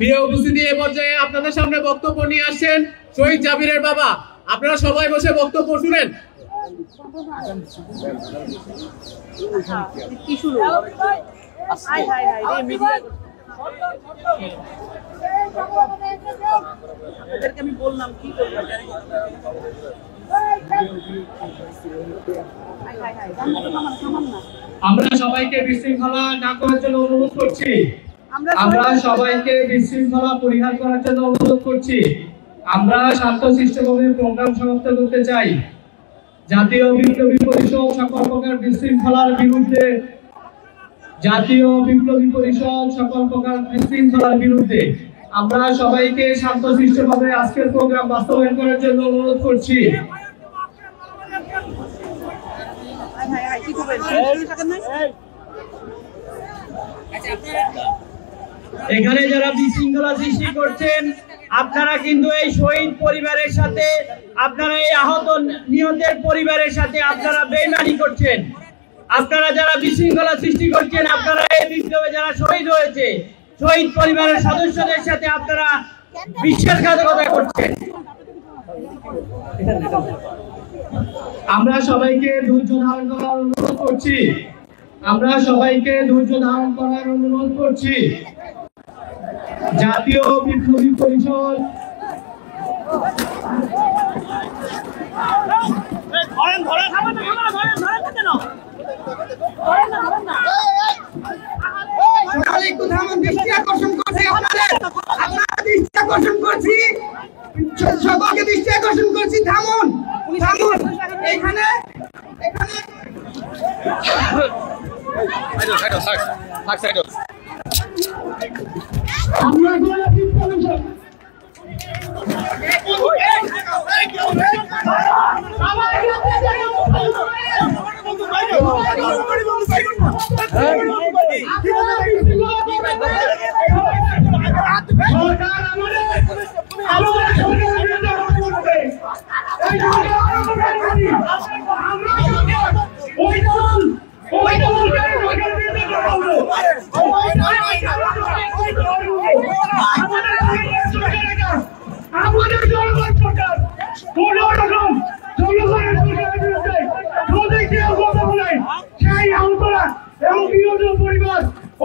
প্রিয় উপস্থিতি, এ পর্যায়ে আপনাদের সামনে বক্তব্য নিয়ে আসছেন শহীদ জাবিরের বাবা। আপনারা সবাই বসে বক্তব্য শুনেন। আমি বললাম কি আমরা সবাইকে বিশৃঙ্খলা না করার জন্য অনুরোধ করছি। আমরা সবাইকে বিশৃঙ্খলা পরিহার করার জন্য অনুরোধ করছি। আমরা শান্তশিষ্টভাবে প্রোগ্রাম সমাপ্ত করতে চাই। জাতীয় বিপ্লবী পরিষদ সকল প্রকার বিশৃঙ্খলার বিরুদ্ধে আমরা সবাইকে শান্তশিষ্টভাবে আজকের প্রোগ্রাম বাস্তবায়ন করার জন্য অনুরোধ করছি। এখানে যারা বিশৃঙ্খলা সৃষ্টি করছেন, আপনারা কিন্তু এই শহীদ পরিবারের সাথে, আপনারা এই আহত নিহতের পরিবারের সাথে আপনারা বেইমানি করছেন। আপনারা যারা বিশৃঙ্খলা সৃষ্টি করছেন, আপনারা এই বিপ্লবে যারা শহীদ হয়েছে, শহীদ পরিবারের সদস্যদের সাথে আপনারা বিশ্বাসঘাতকতা করছেন। আমরা সবাইকে ধৈর্য ধারণ করার অনুরোধ করছি। জাতীয় বিপ্লবী পরিষদ সকলকে দৃষ্টি আকর্ষণ করছি। থামুন, এখানে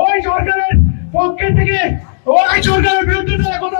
ওই সরকারের পক্ষে থেকে ওই সরকারের বিরুদ্ধে কথা